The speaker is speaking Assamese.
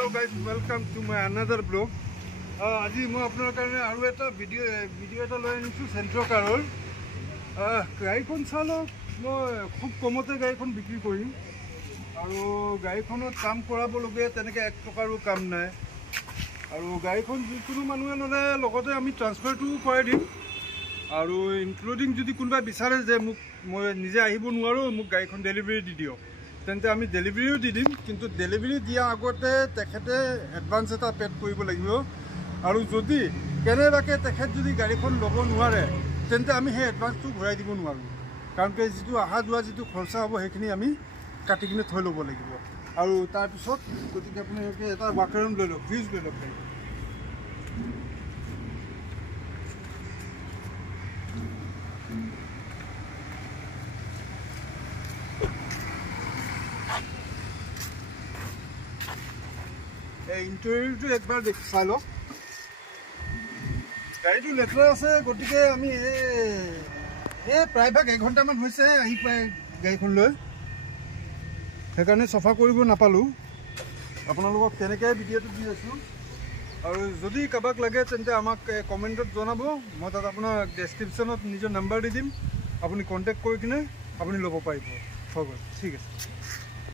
Hello guys, welcome to my another blog. আজি মই আপোনাৰ কাৰণে আৰু এটা ভিডিঅ' এটা লৈ আনিছোঁ চেণ্ট্ৰ কাৰৰ। গাড়ীখন চালক মই খুব কমতে গাড়ীখন বিক্ৰী কৰিম আৰু গাড়ীখনত কাম কৰাবলগীয়া তেনেকৈ 1 টকাৰো কাম নাই আৰু গাড়ীখন যিকোনো মানুহে ল'লে লগতে আমি ট্ৰান্সফাৰটো কৰাই দিম আৰু ইনক্লুডিং যদি কোনোবাই বিচাৰে যে মই নিজে আহিব নোৱাৰোঁ মোক গাড়ীখন ডেলিভাৰী দি দিয়ক তেন্তে আমি ডেলিভাৰীও দি দিম কিন্তু ডেলিভাৰী দিয়াৰ আগতে তেখেতে এডভান্স এটা পেড কৰিব লাগিব আৰু যদি কেনেবাকৈ তেখেত যদি গাড়ীখন ল'ব নোৱাৰে তেন্তে আমি সেই এডভান্সটো ঘূৰাই দিব নোৱাৰোঁ কাৰণ কি যিটো অহা যোৱা যিটো খৰচা হ'ব সেইখিনি আমি কাটি কিনে থৈ ল'ব লাগিব আৰু তাৰপিছত গতিকে আপোনালোকে এটা ৱাকাৰৰুম লৈ লওক ফ্ৰিজ লৈ লওক ইণ্টাৰভিউটো একবাৰ চাই লওক গাড়ীটো লেতেৰা আছে গতিকে আমি প্ৰায়ভাগ 1 ঘণ্টামান হৈছে আহি পাই গাড়ীখন লৈ সেইকাৰণে চফা কৰিব নাপালোঁ আপোনালোকক তেনেকৈ ভিডিঅ'টো দি আছোঁ আৰু যদি কাৰোবাক লাগে তেন্তে আমাক কমেণ্টত জনাব মই তাত আপোনাৰ ডেছক্ৰিপশ্যনত নিজৰ নাম্বাৰ দি দিম আপুনি কণ্টেক্ট কৰি কিনে আপুনি ল'ব পাৰিব হৈ গ'ল ঠিক আছে